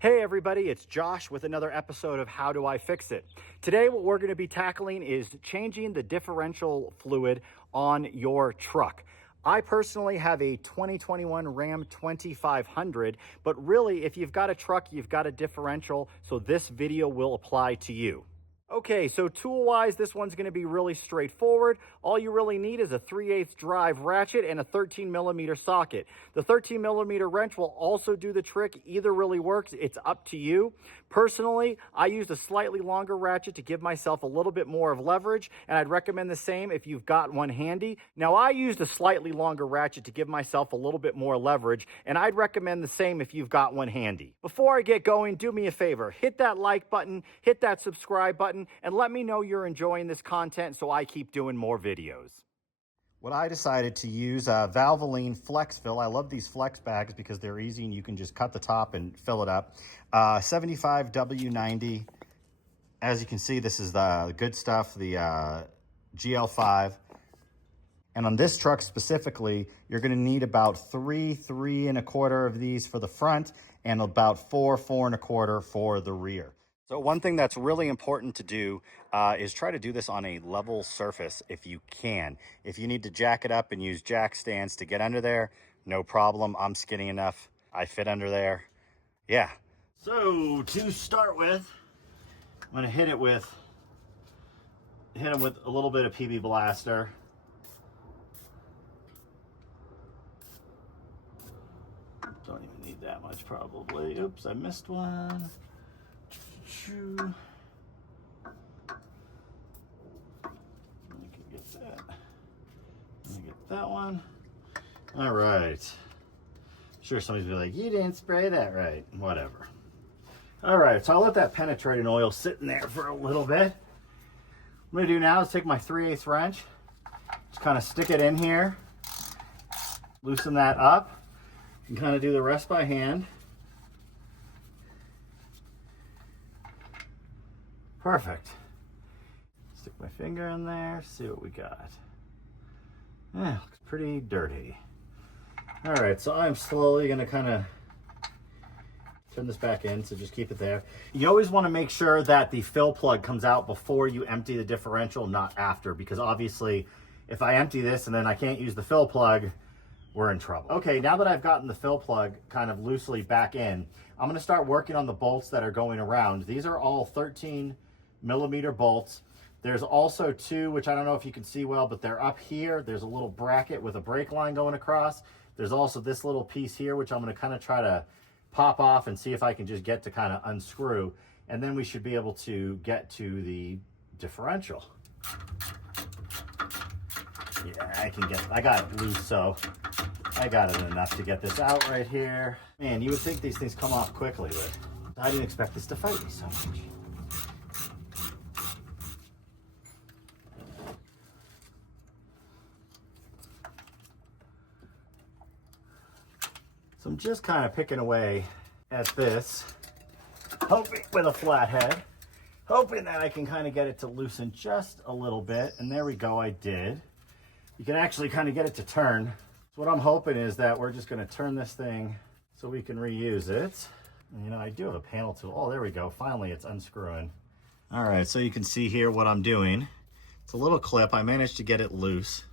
Hey everybody, it's Josh with another episode of How Do I Fix It? Today what we're going to be tackling is changing the differential fluid on your truck. I personally have a 2021 Ram 2500, but really if you've got a truck, you've got a differential, so this video will apply to you. Okay, so tool-wise, this one's going to be really straightforward. All you really need is a 3/8 drive ratchet and a 13mm socket. The 13mm wrench will also do the trick. Either really works. It's up to you. Personally, I used a slightly longer ratchet to give myself a little bit more of leverage, and I'd recommend the same if you've got one handy. Now, I used a slightly longer ratchet to give myself a little bit more leverage, and I'd recommend the same if you've got one handy. Before I get going, do me a favor. Hit that like button, hit that subscribe button, and let me know you're enjoying this content so I keep doing more videos. What I decided to use Valvoline Flex Fill. I love these flex bags because they're easy and you can just cut the top and fill it up. 75W90. As you can see, this is the good stuff, the GL5. And on this truck specifically, you're going to need about 3 1/4 of these for the front and about 4 1/4 for the rear. So one thing that's really important to do is try to do this on a level surface if you can. If you need to jack it up and use jack stands to get under there, no problem. I'm skinny enough. I fit under there. Yeah. So to start with, I'm going to hit him with a little bit of PB Blaster. Don't even need that much probably. Oops, I missed one. Let me get that. Let me get that one. All right. I'm sure somebody's gonna be like, you didn't spray that right. Whatever. All right, so I'll let that penetrating oil sit in there for a little bit. What I'm gonna do now is take my 3/8 wrench, just kind of stick it in here, loosen that up, and kind of do the rest by hand. Perfect. Stick my finger in there, see what we got. Yeah, looks pretty dirty. All right, so I'm slowly gonna kind of turn this back in, so just keep it there. You always wanna make sure that the fill plug comes out before you empty the differential, not after, because obviously if I empty this and then I can't use the fill plug, we're in trouble. Okay, now that I've gotten the fill plug kind of loosely back in, I'm gonna start working on the bolts that are going around. These are all 13mm bolts. There's also two, which I don't know if you can see well, but they're up here. There's a little bracket with a brake line going across. There's also this little piece here, which I'm gonna kind of try to pop off and see if I can just get to kind of unscrew. And then we should be able to get to the differential. Yeah, I got it loose, so I got it enough to get this out right here. Man, you would think these things come off quickly, but I didn't expect this to fight me so much. So I'm just kind of picking away at this, hoping with a flathead, hoping that I can kind of get it to loosen just a little bit. And there we go, I did. You can actually kind of get it to turn. So what I'm hoping is that we're just going to turn this thing so we can reuse it. And, you know, I do have a panel tool. Oh, there we go. Finally, it's unscrewing. All right, so you can see here what I'm doing. It's a little clip. I managed to get it loose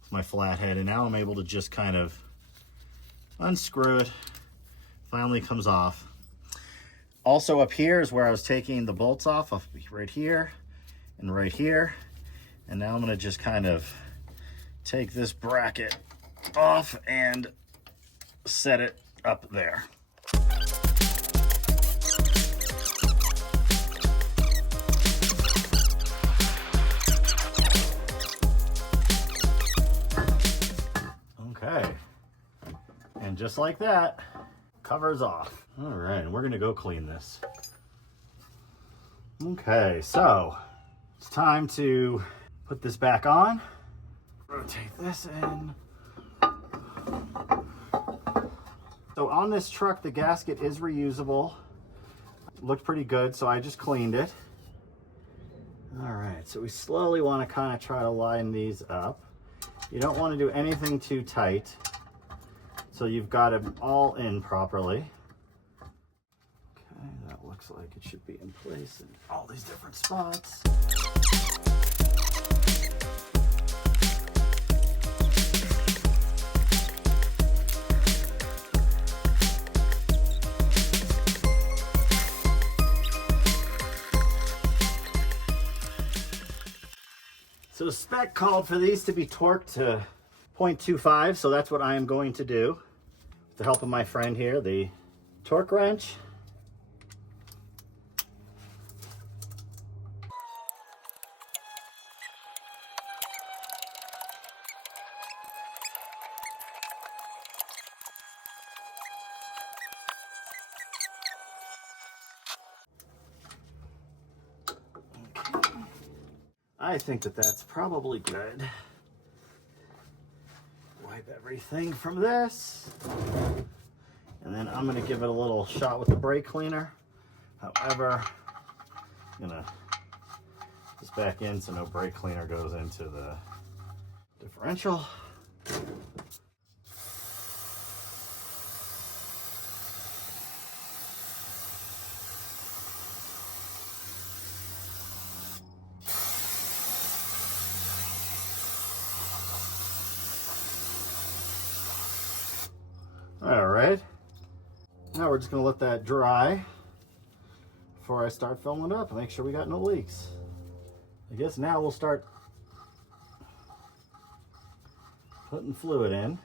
with my flathead, and now I'm able to just kind of unscrew it. Finally comes off. Also up here is where I was taking the bolts off, right here and right here. And now I'm going to just kind of take this bracket off and set it up there. Okay. And just like that, cover's off. All right, and we're gonna go clean this. Okay, so it's time to put this back on. Rotate this in. So on this truck, the gasket is reusable. Looked pretty good, so I just cleaned it. All right, so we slowly want to kind of try to line these up. You don't want to do anything too tight, so you've got them all in properly. looks like it should be in place in all these different spots. So the spec called for these to be torqued to 0.25, so that's what I am going to do. With the help of my friend here, the torque wrench. I think that that's probably good. Wipe everything from this. And then I'm gonna give it a little shot with the brake cleaner. However, I'm gonna put this back in so no brake cleaner goes into the differential. All right, now we're just gonna let that dry before I start filling it up and make sure we got no leaks. I guess now we'll start putting fluid in.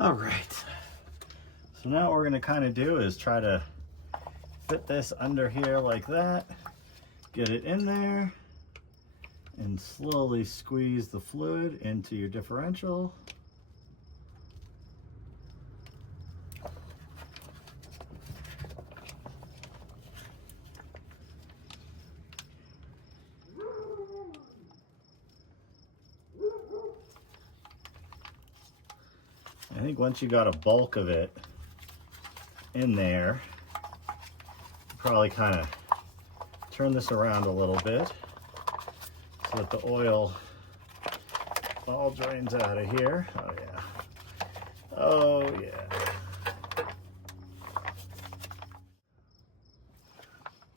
All right, so now what we're gonna kind of do is try to fit this under here like that, get it in there, and slowly squeeze the fluid into your differential. I think once you got a bulk of it in there, you probably kind of turn this around a little bit so that the oil all drains out of here. Oh yeah. Oh yeah.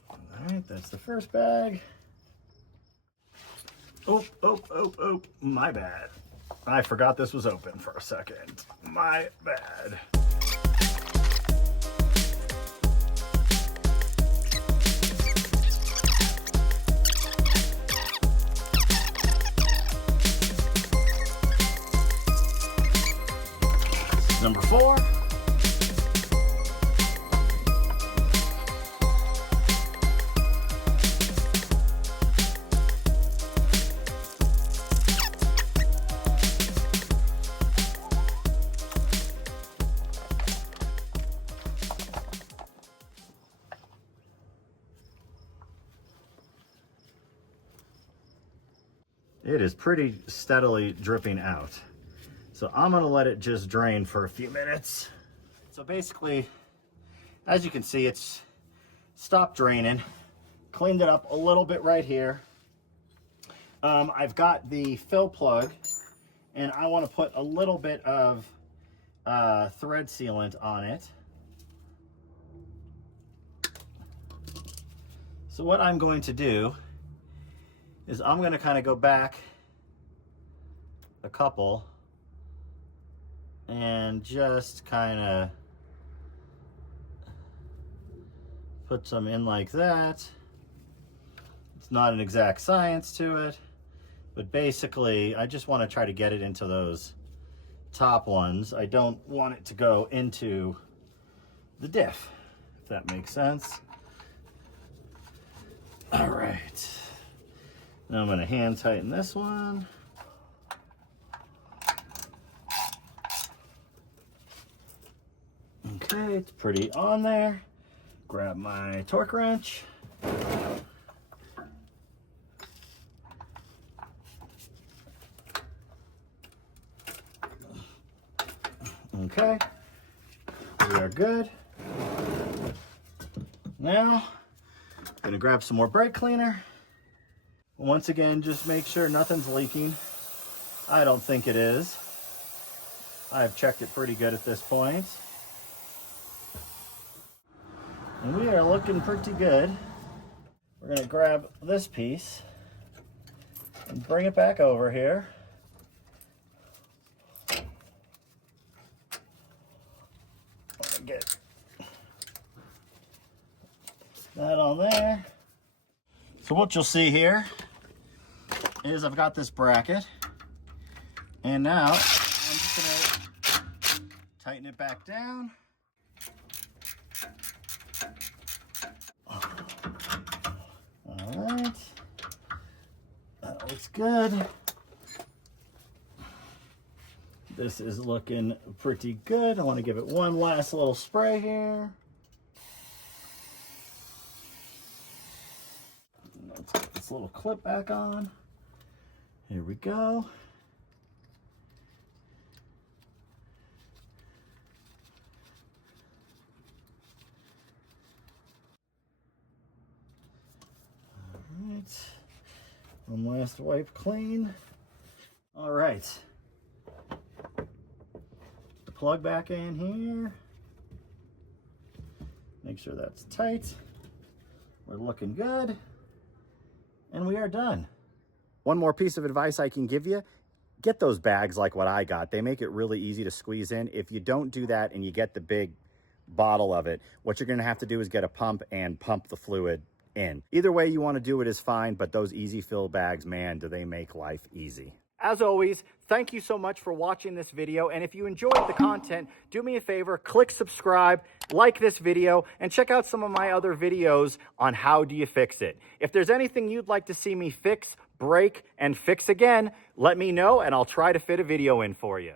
All right, that's the first bag. Oh, my bad. I forgot this was open for a second. My bad. Number 4. It is pretty steadily dripping out. So I'm gonna let it just drain for a few minutes. So basically, as you can see, it's stopped draining. Cleaned it up a little bit right here. I've got the fill plug, and I wanna put a little bit of thread sealant on it. So what I'm going to do is I'm gonna kind of go back a couple and just kind of put some in like that. It's not an exact science to it, but basically I just want to try to get it into those top ones. I don't want it to go into the diff, if that makes sense. All right, now I'm going to hand tighten this one. Okay, it's pretty on there. Grab my torque wrench. Okay, we are good. Now, I'm gonna grab some more brake cleaner. Once again, just make sure nothing's leaking. I don't think it is. I've checked it pretty good at this point. And we are looking pretty good. We're going to grab this piece and bring it back over here. Get that on there. So what you'll see here is I've got this bracket, and now I'm just gonna tighten it back down. All right, that looks good. This is looking pretty good. I want to give it one last little spray here. Let's get this little clip back on. Here we go. All right. One last wipe clean. All right. Plug back in here. Make sure that's tight. We're looking good. And we are done. One more piece of advice I can give you, get those bags like what I got. They make it really easy to squeeze in. If you don't do that and you get the big bottle of it, what you're gonna have to do is get a pump and pump the fluid in. Either way you wanna do it is fine, but those easy fill bags, man, do they make life easy. As always, thank you so much for watching this video, and if you enjoyed the content, do me a favor, click subscribe, like this video, and check out some of my other videos on how do you fix it. If there's anything you'd like to see me fix, break, and fix again, let me know, and I'll try to fit a video in for you.